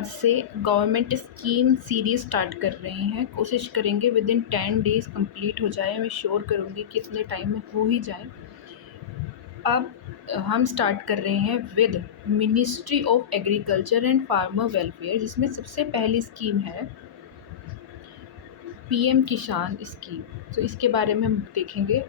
से government scheme series start कर रहे हैं। कोशिश करेंगे विद इन 10 डेज़ कंप्लीट हो जाए। मैं श्योर करूँगी कि इतने टाइम में हो ही जाए। अब हम स्टार्ट कर रहे हैं with ministry of agriculture and farmer welfare, जिसमें सबसे पहली स्कीम है पीएम किसान स्कीम। तो इसके बारे में हम देखेंगे।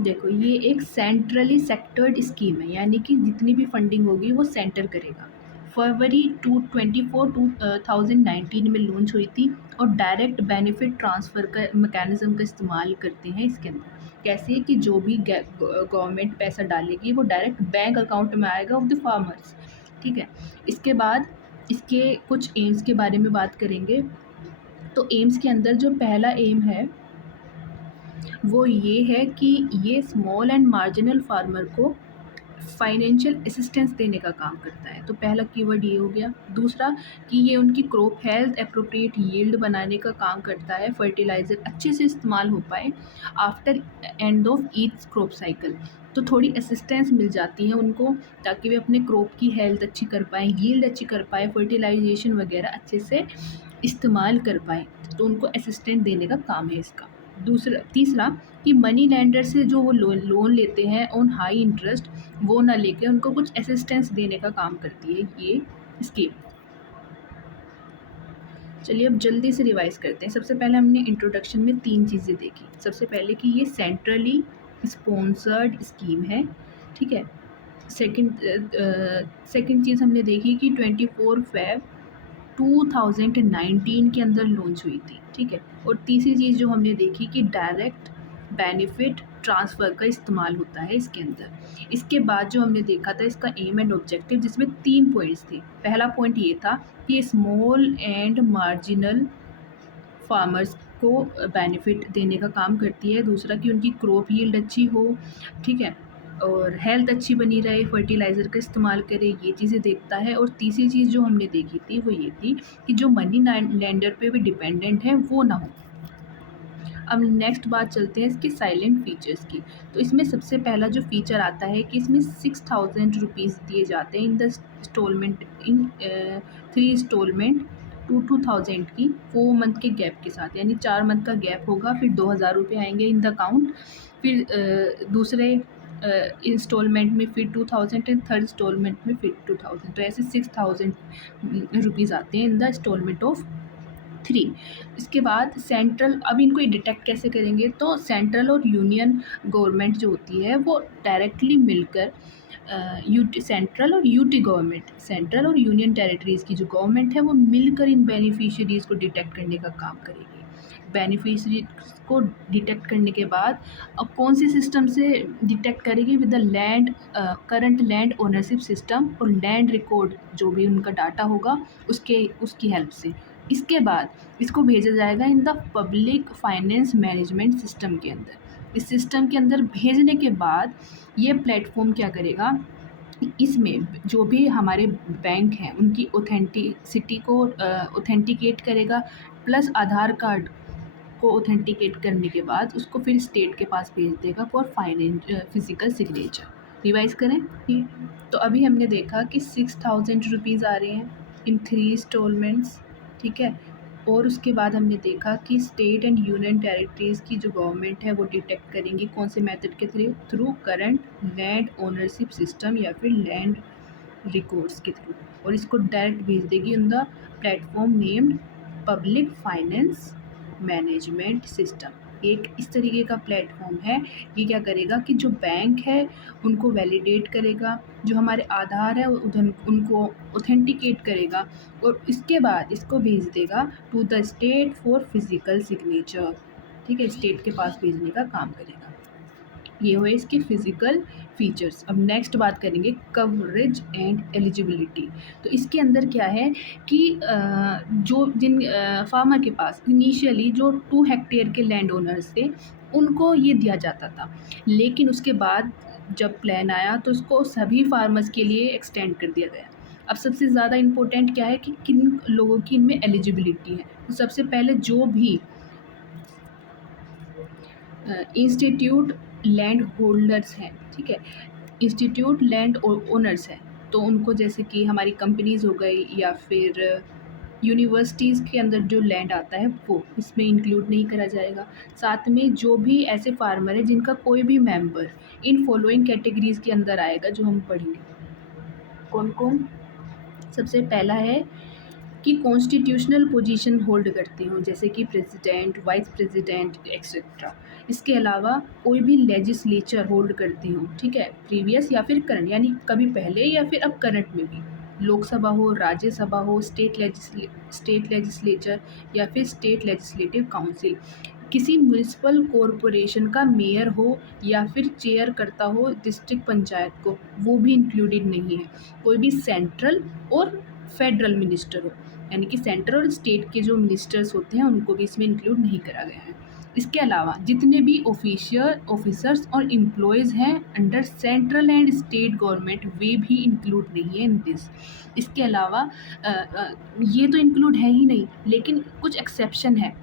देखो, ये एक सेंट्रली सेक्टर्ड स्कीम है, यानी कि जितनी भी फंडिंग होगी वो सेंटर करेगा। फरवरी 2019 में लॉन्च हुई थी और डायरेक्ट बेनिफिट ट्रांसफ़र का मैकेनिज़्म का इस्तेमाल करते हैं इसके अंदर। कैसे कि जो भी गवर्नमेंट पैसा डालेगी वो डायरेक्ट बैंक अकाउंट में आएगा ऑफ द फार्मर्स। ठीक है। इसके बाद इसके कुछ एम्स के बारे में बात करेंगे। तो एम्स के अंदर जो पहला एम है वो ये है कि ये स्मॉल एंड मार्जिनल फार्मर को फाइनेंशियल असिस्टेंस देने का काम करता है। तो पहला कीवर्ड ये हो गया। दूसरा कि ये उनकी क्रॉप हेल्थ, एप्रोप्रिएट यील्ड बनाने का काम करता है, फर्टिलाइज़र अच्छे से इस्तेमाल हो पाए after end of each crop cycle. तो थोड़ी असिस्टेंस मिल जाती है उनको, ताकि वे अपने क्रॉप की हेल्थ अच्छी कर पाएँ, यील्ड अच्छी कर पाएँ, फर्टिलाइजेशन वगैरह अच्छे से इस्तेमाल कर पाएँ। तो उनको असिस्टेंट देने का काम है इसका। तीसरा कि मनी लेंडर से जो वो लोन लेते हैं ऑन हाई इंटरेस्ट, वो ना लेके उनको कुछ असिस्टेंस देने का काम करती है ये स्कीम। चलिए अब जल्दी से रिवाइज करते हैं। सबसे पहले हमने इंट्रोडक्शन में 3 चीज़ें देखी। सबसे पहले कि ये सेंट्रली स्पॉन्सर्ड स्कीम है, ठीक है। सेकंड चीज़ हमने देखी कि 24 फ़ेब 2019 के अंदर लॉन्च हुई थी, ठीक है। और तीसरी चीज़ जो हमने देखी कि डायरेक्ट बेनिफिट ट्रांसफ़र का इस्तेमाल होता है इसके अंदर। इसके बाद जो हमने देखा था इसका एम एंड ऑब्जेक्टिव, जिसमें 3 पॉइंट्स थे। पहला पॉइंट ये था कि स्मॉल एंड मार्जिनल फार्मर्स को बेनिफिट देने का काम करती है। दूसरा कि उनकी क्रॉप यील्ड अच्छी हो, ठीक है, और हेल्थ अच्छी बनी रहे, फर्टिलाइज़र का इस्तेमाल करे, ये चीज़ें देखता है। और तीसरी चीज़ जो हमने देखी थी वो ये थी कि जो मनी लेंडर पे भी डिपेंडेंट है वो ना हो। अब नेक्स्ट बात चलते हैं इसके साइलेंट फीचर्स की। तो इसमें सबसे पहला जो फीचर आता है कि इसमें 6000 दिए जाते हैं in the instalment, in 3 instalment 2000 की 4 मंथ के गैप के साथ, यानी 4 मंथ का गैप होगा, फिर 2000 रुपये आएंगे इन द अकाउंट, फिर दूसरे इंस्टॉलमेंट में फिर 2000 एंड थर्ड इंस्टॉलमेंट में फिर 2000। तो ऐसे 6000 आते हैं इन द इंस्टॉलमेंट ऑफ 3। इसके बाद सेंट्रल, अब इनको डिटेक्ट कैसे करेंगे, तो सेंट्रल और यूनियन गवर्नमेंट जो होती है वो डायरेक्टली मिलकर सेंट्रल और यूटी गवर्नमेंट, सेंट्रल और यूनियन टेरिटरीज़ की जो गवर्नमेंट है वो मिलकर इन बेनिफिशियरीज़ को डिटेक्ट करने का काम करेगी। बेनिफिशियरी को डिटेक्ट करने के बाद अब कौन सी सिस्टम से डिटेक्ट करेगी, with the land current land ownership system और लैंड रिकॉर्ड, जो भी उनका डाटा होगा उसकी हेल्प से। इसके बाद इसको भेजा जाएगा in the public finance management system के अंदर। इस सिस्टम के अंदर भेजने के बाद ये प्लेटफॉर्म क्या करेगा, इसमें जो भी हमारे बैंक हैं उनकी ऑथेंटिसिटी को ऑथेंटिकेट करेगा, प्लस आधार कार्ड को ऑथेंटिकेट करने के बाद उसको फिर स्टेट के पास भेज देगा फॉर फिजिकल सिग्नेचर। रिवाइज करें ये। तो अभी हमने देखा कि 6000 आ रहे हैं इन 3 इंस्टॉलमेंट्स, ठीक है। और उसके बाद हमने देखा कि स्टेट एंड यूनियन टेरिटरीज़ की जो गवर्नमेंट है वो डिटेक्ट करेंगी कौन से मेथड के through, current land ownership system या फिर लैंड रिकॉर्ड्स के थ्रू, और इसको डायरेक्ट भेज देगी in the platform named public finance management system. एक इस तरीके का प्लेटफॉर्म है। ये क्या करेगा कि जो बैंक है उनको वैलिडेट करेगा, जो हमारे आधार है उनको ऑथेंटिकेट करेगा, और इसके बाद इसको भेज देगा to the state for physical signature, ठीक है, स्टेट के पास भेजने का काम करेगा। ये हुए इसके फिज़िकल फीचर्स। अब नेक्स्ट बात करेंगे कवरेज एंड एलिजिबिलिटी। तो इसके अंदर क्या है कि जो जिन फार्मर के पास इनिशियली जो 2 हेक्टेयर के लैंड ओनर्स थे उनको ये दिया जाता था, लेकिन उसके बाद जब प्लान आया तो उसको सभी फार्मर्स के लिए एक्सटेंड कर दिया गया। अब सबसे ज़्यादा इम्पोर्टेंट क्या है कि किन लोगों की इनमें एलिजिबिलिटी है। तो सबसे पहले जो भी इंस्टीट्यूट लैंड होल्डर्स हैं, ठीक है, इंस्टीट्यूट लैंड ओनर्स हैं, तो उनको जैसे कि हमारी कंपनीज़ हो गई या फिर यूनिवर्सिटीज़ के अंदर जो लैंड आता है वो इसमें इंक्लूड नहीं करा जाएगा। साथ में जो भी ऐसे फार्मर हैं जिनका कोई भी मेंबर इन फॉलोइंग कैटेगरीज़ के अंदर आएगा जो हम पढ़ेंगे। कौन-कौन? सबसे पहला है कि कॉन्स्टिट्यूशनल पोजीशन होल्ड करते हों, जैसे कि प्रेसिडेंट, वाइस प्रेसिडेंट एक्सेट्रा। इसके अलावा कोई भी लेजिस्लेचर होल्ड करती हों, ठीक है, प्रीवियस या फिर करंट, यानी कभी पहले या फिर अब करंट में भी। लोकसभा हो, राज्यसभा हो, स्टेट लेजिस्लेचर या फिर स्टेट लेजिस्लेटिव काउंसिल। किसी म्युनिसिपल कॉरपोरेशन का मेयर हो या फिर चेयर करता हो डिस्ट्रिक्ट पंचायत को, वो भी इंक्लूडेड नहीं है। कोई भी सेंट्रल और फेडरल मिनिस्टर हो, यानी कि सेंट्रल और स्टेट के जो मिनिस्टर्स होते हैं उनको भी इसमें इंक्लूड नहीं करा गया है। इसके अलावा जितने भी ऑफिसर्स और एम्प्लॉयज़ हैं under central and state government, वे भी इंक्लूड नहीं है इन दिस। इसके अलावा ये तो इंक्लूड है ही नहीं, लेकिन कुछ एक्सेप्शन है।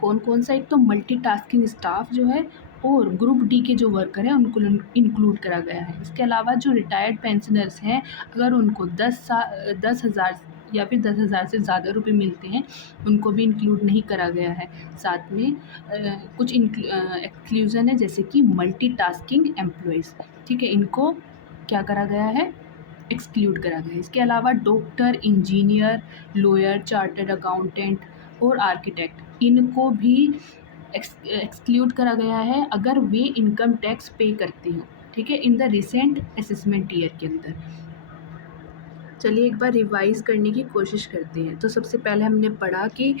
कौन-कौन सा? एक तो मल्टीटास्किंग स्टाफ जो है और ग्रुप डी के जो वर्कर हैं उनको इंक्लूड करा गया है। इसके अलावा जो रिटायर्ड पेंशनर्स हैं, अगर उनको 10,000 या फिर 10,000 से ज़्यादा रुपए मिलते हैं, उनको भी इंक्लूड नहीं करा गया है। साथ में कुछ एक्सक्लूज़न है, जैसे कि मल्टीटास्किंग एम्प्लॉइज़, ठीक है, इनको क्या करा गया है? एक्सक्लूड करा गया है। इसके अलावा doctor, engineer, lawyer, chartered accountant और आर्किटेक्ट, इनको भी एक्सक्लूड करा गया है अगर वे इनकम टैक्स पे करते हो, ठीक है, in the recent assessment year के अंदर। चलिए एक बार रिवाइज़ करने की कोशिश करते हैं। तो सबसे पहले हमने पढ़ा कि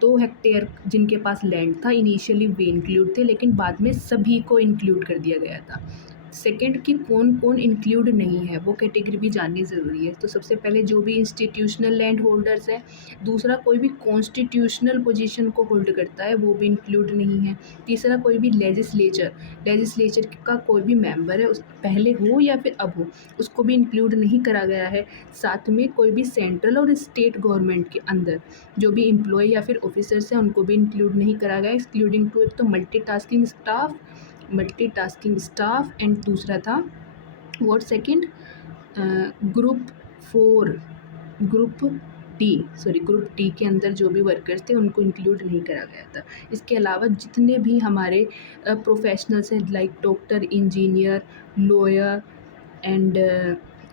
2 हेक्टेयर जिनके पास लैंड था इनिशियली वे इंक्लूड थे, लेकिन बाद में सभी को इंक्लूड कर दिया गया था। सेकंड कि कौन-कौन इंक्लूड नहीं है, वो कैटेगरी भी जाननी ज़रूरी है। तो सबसे पहले जो भी इंस्टीट्यूशनल लैंड होल्डर्स हैं, दूसरा कोई भी कॉन्स्टिट्यूशनल पोजीशन को होल्ड करता है वो भी इंक्लूड नहीं है। तीसरा कोई भी लेजिस्लेचर का कोई भी मेंबर है, उस पहले हो या फिर अब हो, उसको भी इंक्लूड नहीं करा गया है। साथ में कोई भी सेंट्रल और स्टेट गवर्नमेंट के अंदर जो भी एम्प्लॉय या फिर ऑफिसर्स हैं उनको भी इंक्लूड नहीं करा गया, एक्सक्लूडिंग टू एक तो मल्टीटास्किंग स्टाफ एंड दूसरा था what second group 4 group group D के अंदर जो भी वर्कर्स थे उनको इंक्लूड नहीं करा गया था। इसके अलावा जितने भी हमारे प्रोफेशनल्स हैं like doctor, engineer, lawyer and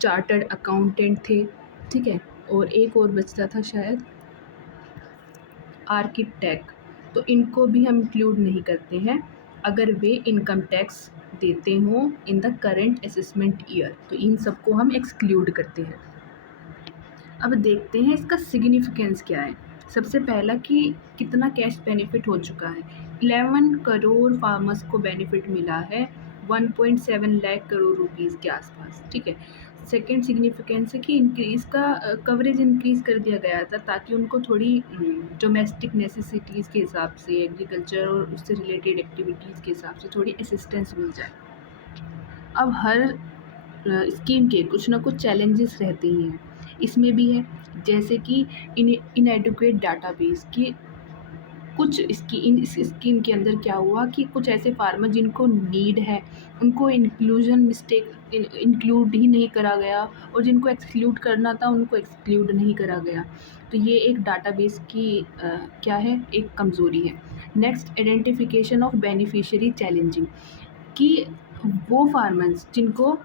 chartered accountant थे, ठीक है, और एक और बचता था शायद आर्किटेक्ट, तो इनको भी हम इंक्लूड नहीं करते हैं अगर वे इनकम टैक्स देते हों in the current assessment year, तो इन सबको हम एक्सक्लूड करते हैं। अब देखते हैं इसका सिग्निफिकेंस क्या है। सबसे पहला कि कितना कैश बेनिफिट हो चुका है। 11 करोड़ फार्मर्स को बेनिफिट मिला है 1.7 लाख करोड़ रुपीज़ के आसपास, ठीक है। सेकंड सिग्निफिकेंस है कि इंक्रीज़ का कवरेज इंक्रीज़ कर दिया गया था ताकि उनको थोड़ी डोमेस्टिक नेसेसिटीज़ के हिसाब से, एग्रीकल्चर और उससे रिलेटेड एक्टिविटीज़ के हिसाब से थोड़ी असिस्टेंस मिल जाए। अब हर स्कीम के कुछ ना कुछ चैलेंजेस रहते ही हैं, इसमें भी है, जैसे कि इनएडुकेट डाटाबेस कि कुछ इस स्कीम के अंदर क्या हुआ कि कुछ ऐसे फार्मर जिनको नीड है उनको इंक्लूड ही नहीं करा गया, और जिनको एक्सक्लूड करना था उनको एक्सक्लूड नहीं करा गया। तो ये एक डाटाबेस की क्या है, एक कमज़ोरी है। Next, identification of beneficiary challenging कि वो फार्मर्स जिनको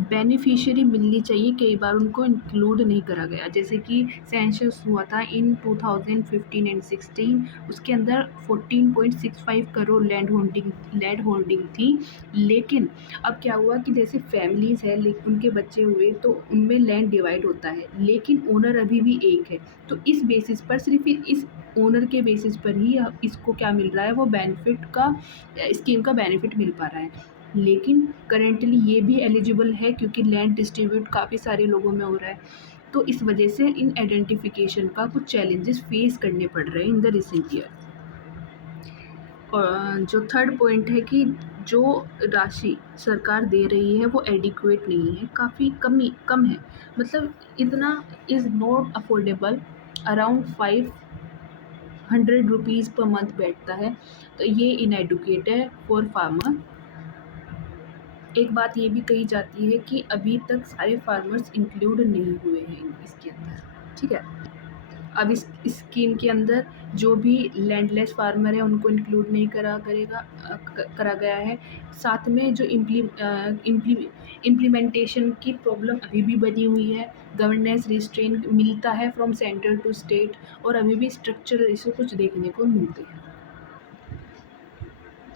बेनिफिशियरी मिलनी चाहिए कई बार उनको इंक्लूड नहीं करा गया, जैसे कि सेंसस हुआ था इन 2015 एंड 16, उसके अंदर 14.65 करोड़ लैंड होल्डिंग थी, लेकिन अब क्या हुआ कि जैसे फैमिलीज़ है लेकिन उनके बच्चे हुए तो उनमें लैंड डिवाइड होता है, लेकिन ओनर अभी भी एक है, तो इस बेसिस पर सिर्फ इस ओनर के बेसिस पर ही इसको क्या मिल रहा है, वो बेनिफिट का स्कीम का बेनिफिट मिल पा रहा है। लेकिन करेंटली ये भी एलिजिबल है क्योंकि लैंड डिस्ट्रीब्यूट काफ़ी सारे लोगों में हो रहा है, तो इस वजह से इन आइडेंटिफिकेशन का कुछ चैलेंजेस फेस करने पड़ रहे हैं इन द रिसेंट ईयर। और जो थर्ड पॉइंट है कि जो राशि सरकार दे रही है वो एडिक्वेट नहीं है, काफ़ी कम है, मतलब इतना is not affordable, around 500 rupees per month बैठता है, तो ये इनएडुकेट है फॉर फार्मर। एक बात ये भी कही जाती है कि अभी तक सारे फार्मर्स इंक्लूड नहीं हुए हैं इसके अंदर, ठीक है। अब इस स्कीम के अंदर जो भी लैंडलेस फार्मर है उनको इंक्लूड नहीं करा गया है। साथ में जो इम्प्लीमेंटेशन की प्रॉब्लम अभी भी बनी हुई है, गवर्नेंस रिस्ट्रेन मिलता है फ्रॉम सेंटर टू स्टेट, और अभी भी स्ट्रक्चरल इशू कुछ देखने को मिलते हैं।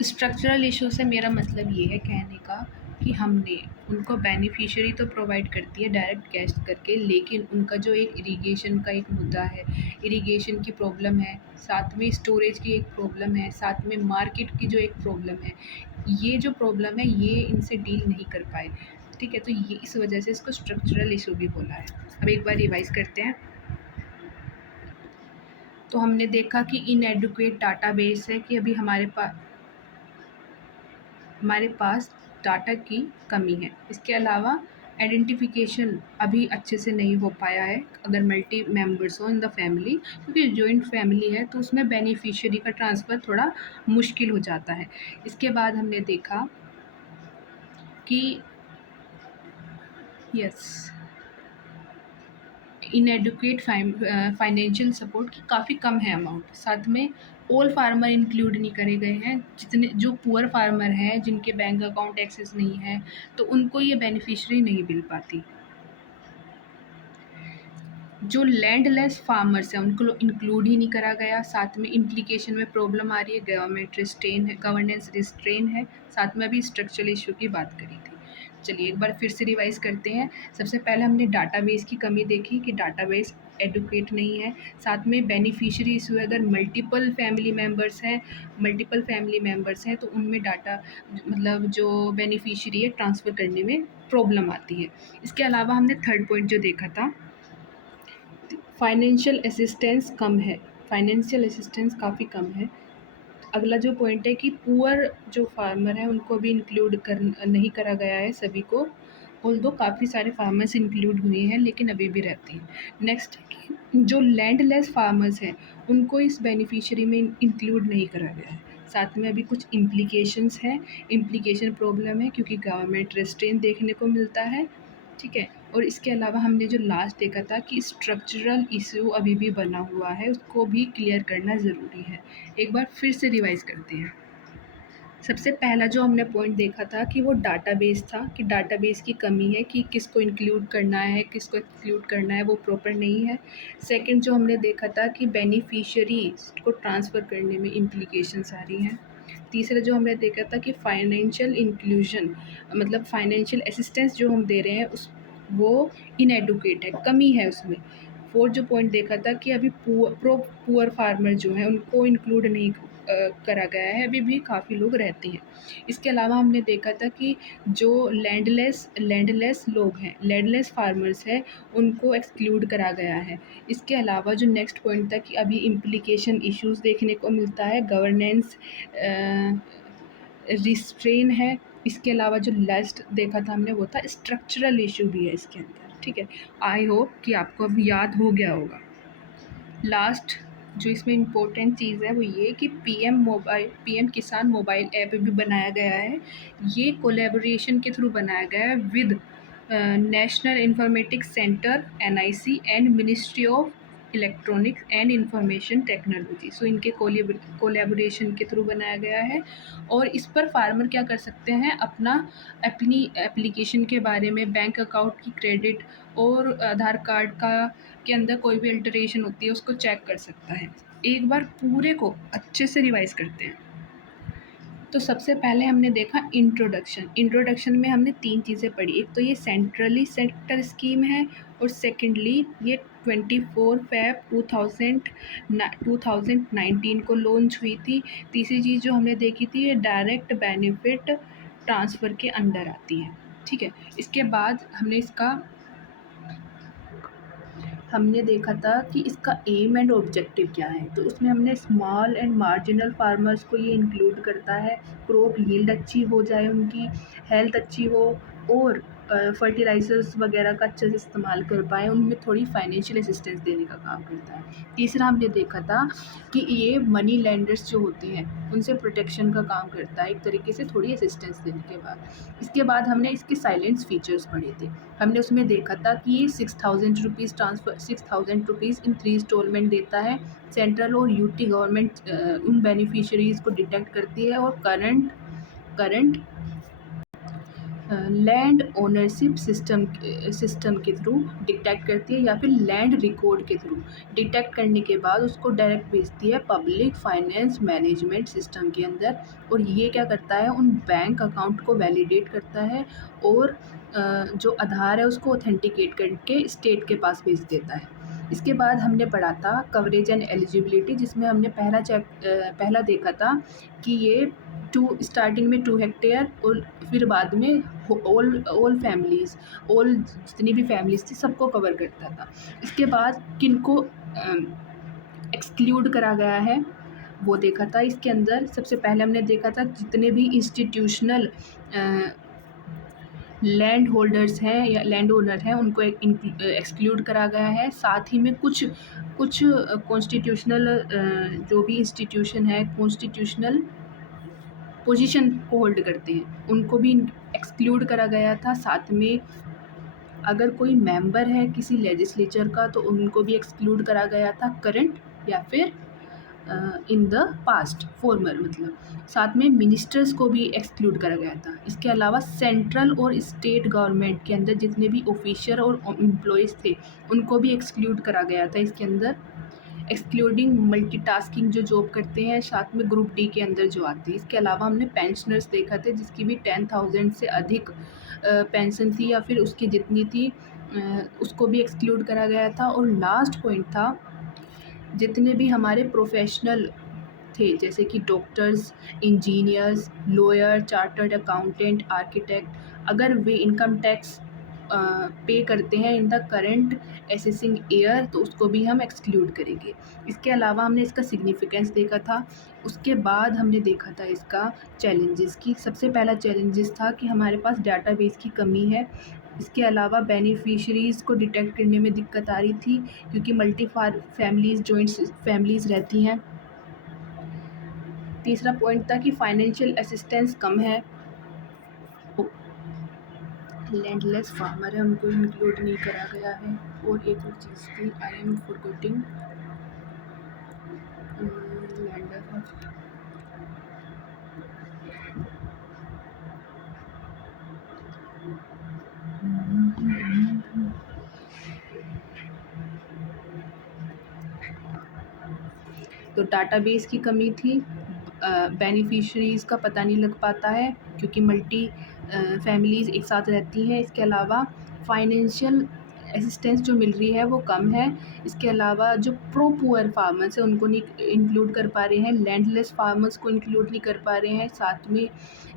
स्ट्रक्चरल इशू से मेरा मतलब ये है कहने का कि हमने उनको बेनिफिशियरी तो प्रोवाइड करती है डायरेक्ट कैश करके, लेकिन उनका जो एक इरिगेशन का एक मुद्दा है, इरिगेशन की प्रॉब्लम है, साथ में स्टोरेज की एक प्रॉब्लम है, साथ में मार्केट की जो एक प्रॉब्लम है, ये जो प्रॉब्लम है ये इनसे डील नहीं कर पाए, ठीक है। तो ये इस वजह से इसको स्ट्रक्चरल इशू भी बोला है। अब एक बार रिवाइज करते हैं। तो हमने देखा कि इनएडुकेट डाटाबेस है, कि अभी हमारे पास डाटा की कमी है। इसके अलावा आइडेंटिफिकेशन अभी अच्छे से नहीं हो पाया है अगर मल्टी मेंबर्स हो इन द फैमिली, क्योंकि जॉइंट फैमिली है तो उसमें बेनिफिशियरी का ट्रांसफ़र थोड़ा मुश्किल हो जाता है। इसके बाद हमने देखा कि यस, इनएडुकेट फाइनेंशियल सपोर्ट की काफ़ी कम है अमाउंट। साथ में ऑल फार्मर इंक्लूड नहीं करे गए हैं, जितने जो पुअर फार्मर हैं जिनके बैंक अकाउंट एक्सेस नहीं है तो उनको ये बेनिफिशियरी नहीं मिल पाती। जो लैंडलेस फार्मर्स हैं उनको इंक्लूड ही नहीं करा गया। साथ में इम्प्लीकेशन में प्रॉब्लम आ रही है, गवर्नेंस रिस्ट्रेन है, साथ में अभी स्ट्रक्चरल इशू की बात करी थी। चलिए एक बार फिर से रिवाइज करते हैं। सबसे पहले हमने डाटाबेस की कमी देखी कि डाटाबेस एडुकेट नहीं है। साथ में बेनिफिशियरी इशू है, अगर मल्टीपल फैमिली मेम्बर्स हैं तो उनमें डाटा मतलब जो बेनिफिशियरी है ट्रांसफ़र करने में प्रॉब्लम आती है। इसके अलावा हमने थर्ड पॉइंट जो देखा था, फाइनेंशियल असिस्टेंस कम है, फाइनेंशियल असिस्टेंस काफ़ी कम है। अगला जो पॉइंट है कि पुअर जो फार्मर हैं उनको भी इंक्लूड कर नहीं करा गया है सभी को, ऑल्दो काफ़ी सारे फार्मर्स इंक्लूड हुए हैं लेकिन अभी भी रहते हैं। नेक्स्ट है कि जो लैंडलेस फार्मर्स हैं उनको इस बेनिफिशियरी में इंक्लूड नहीं करा गया है। साथ में अभी कुछ इम्प्लीकेशंस हैं, इम्प्लीकेशन प्रॉब्लम है क्योंकि गवर्नमेंट रिस्ट्रेन देखने को मिलता है, ठीक है। और इसके अलावा हमने जो लास्ट देखा था कि स्ट्रक्चरल इशू अभी भी बना हुआ है, उसको भी क्लियर करना ज़रूरी है। एक बार फिर से रिवाइज़ करते हैं। सबसे पहला जो हमने पॉइंट देखा था कि वो डाटाबेस था, कि डाटाबेस की कमी है, कि किसको इंक्लूड करना है, किसको एक्सक्लूड करना है, वो प्रॉपर नहीं है। सेकंड जो हमने देखा था कि बेनिफिशियरीज़ को ट्रांसफ़र करने में इम्प्लीकेशंस आ रही हैं। तीसरा जो हमने देखा था कि फाइनेंशियल इंक्लूजन मतलब फाइनेंशियल असिस्टेंस जो हम दे रहे हैं उस वो इनएडुकेट है, कमी है उसमें। फोर्थ जो पॉइंट देखा था कि अभी पुअर फार्मर जो हैं उनको इंक्लूड नहीं करा गया है, अभी भी काफ़ी लोग रहते हैं। इसके अलावा हमने देखा था कि जो लैंडलेस लोग हैं, लैंडलेस फार्मर्स हैं, उनको एक्सक्लूड करा गया है। इसके अलावा जो नेक्स्ट पॉइंट था कि अभी इम्प्लीकेशन इश्यूज़ देखने को मिलता है, गवर्नेंस रिस्ट्रेन है। इसके अलावा जो लास्ट देखा था हमने वो था स्ट्रक्चरल इशू भी है इसके अंदर, ठीक है। आई होप कि आपको अब याद हो गया होगा। लास्ट जो इसमें इम्पोर्टेंट चीज़ है वो ये कि पीएम किसान मोबाइल ऐप भी बनाया गया है। ये कोलैबोरेशन के थ्रू बनाया गया है with national informatics centre NIC and ministry of electronics and information technology. So इनके कोलैबोरेशन के थ्रू बनाया गया है, और इस पर फार्मर क्या कर सकते हैं, अपनी एप्लीकेशन के बारे में, बैंक अकाउंट की क्रेडिट और आधार कार्ड का के अंदर कोई भी अल्टरेशन होती है उसको चेक कर सकता है। एक बार पूरे को अच्छे से रिवाइज करते हैं। तो सबसे पहले हमने देखा इंट्रोडक्शन में हमने 3 चीज़ें पढ़ी। एक तो ये सेंट्रली सेक्टर स्कीम है, और सेकेंडली ये 24 फ़ेब 2019 को लॉन्च हुई थी। तीसरी चीज़ जो हमने देखी थी ये डायरेक्ट बेनिफिट ट्रांसफ़र के अंडर आती है, ठीक है। इसके बाद हमने देखा था कि इसका एम एंड ऑब्जेक्टिव क्या है। तो उसमें हमने स्मॉल एंड मार्जिनल फार्मर्स को ये इंक्लूड करता है, क्रॉप यील्ड अच्छी हो जाए, उनकी हेल्थ अच्छी हो, और फर्टिलाइज़र्स वगैरह का अच्छे से इस्तेमाल कर पाएँ, उनमें थोड़ी फाइनेंशियल असिस्टेंस देने का काम करता है। तीसरा हमने देखा था कि ये मनी लेंडर्स जो होते हैं, उनसे प्रोटेक्शन का काम करता है, एक तरीके से थोड़ी असिस्टेंस देने के बाद। इसके बाद हमने इसके साइलेंस फीचर्स पढ़े थे। हमने उसमें देखा था कि ये 6,000 रुपीज़ इन 3 इंस्टॉलमेंट देता है। सेंट्रल और यूटी गवर्नमेंट उन बेनिफिशियरीज़ को डिटेक्ट करती है और करंट लैंड ओनरशिप सिस्टम के थ्रू डिटेक्ट करती है, या फिर लैंड रिकॉर्ड के थ्रू डिटेक्ट करने के बाद उसको डायरेक्ट भेजती है पब्लिक फाइनेंस मैनेजमेंट सिस्टम के अंदर। और ये क्या करता है, उन बैंक अकाउंट को वैलिडेट करता है और जो आधार है उसको ऑथेंटिकेट करके स्टेट के पास भेज देता है। इसके बाद हमने पढ़ा था कवरेज एंड एलिजिबिलिटी, जिसमें हमने पहला देखा था कि ये स्टार्टिंग में 2 हेक्टेयर और फिर बाद में ऑल जितनी भी फैमिलीज़ थी सबको कवर करता था। इसके बाद किनको एक्सक्लूड करा गया है वो देखा था। इसके अंदर सबसे पहले हमने देखा था जितने भी इंस्टीट्यूशनल लैंड होल्डर्स हैं या लैंड ओनर हैं उनको एक्सक्लूड करा गया है। साथ ही में कुछ कॉन्स्टिट्यूशनल जो भी इंस्टीट्यूशन है कॉन्स्टिट्यूशनल पोजीशन को होल्ड करते हैं उनको भी एक्सक्लूड करा गया था। साथ में अगर कोई मेंबर है किसी लेजिस्लेचर का तो उनको भी एक्सक्लूड करा गया था, करंट या फिर इन द पास्ट फॉर्मर मतलब। साथ में मिनिस्टर्स को भी एक्सक्लूड करा गया था। इसके अलावा सेंट्रल और स्टेट गवर्नमेंट के अंदर जितने भी ऑफिसर और एम्प्लॉयज़ थे उनको भी एक्सक्लूड करा गया था इसके अंदर, एक्सक्लूडिंग मल्टीटास्किंग जो जॉब करते हैं, साथ में ग्रुप डी के अंदर जो आते हैं। इसके अलावा हमने पेंशनर्स देखा थे जिसकी भी 10,000 से अधिक पेंशन थी या फिर उसकी जितनी थी उसको भी एक्सक्लूड करा गया था। और लास्ट पॉइंट था जितने भी हमारे प्रोफेशनल थे जैसे कि doctors, engineers, lawyer, chartered accountant, architect, अगर वे इनकम टैक्स पे करते हैं in the current assessing year तो उसको भी हम एक्सक्लूड करेंगे। इसके अलावा हमने इसका सिग्निफिकेंस देखा था। उसके बाद हमने देखा था इसका चैलेंजेस की। सबसे पहला चैलेंजेस था कि हमारे पास डाटाबेस की कमी है। इसके अलावा बेनिफिशरीज़ को डिटेक्ट करने में दिक्कत आ रही थी क्योंकि मल्टी फैमिलीज़ जॉइंट फैमिलीज़ रहती हैं। तीसरा पॉइंट था कि फाइनेंशियल असिस्टेंस कम है। लैंडलेस फार्मर है उनको इंक्लूड नहीं करा गया है। और एक और चीज़ थी, आई एम फॉरगेटिंग, लैंडर तो डाटाबेस की कमी थी, बेनिफिशरीज़ का पता नहीं लग पाता है क्योंकि मल्टी फैमिलीज़ एक साथ रहती हैं। इसके अलावा फाइनेंशियल असिस्टेंस जो मिल रही है वो कम है। इसके अलावा जो प्रो पुअर फार्मर्स हैं उनको नहीं इंक्लूड कर पा रहे हैं, लैंडलेस फार्मर्स को इंक्लूड नहीं कर पा रहे हैं। साथ में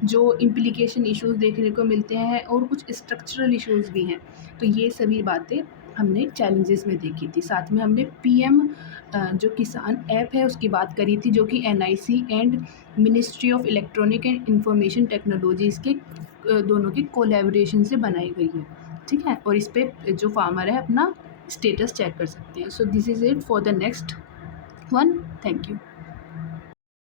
जो इम्प्लीकेशन इश्यूज़ देखने को मिलते हैं और कुछ स्ट्रक्चरल इश्यूज़ भी हैं। तो ये सभी बातें हमने चैलेंजेस में देखी थी। साथ में हमने पीएम जो किसान ऐप है उसकी बात करी थी जो कि NIC and ministry of electronic and information technologies के दोनों की कोलैबोरेशन से बनाई गई है, ठीक है। और इस पे जो फार्मर है अपना स्टेटस चेक कर सकते हैं। So this is it for the next one. Thank you.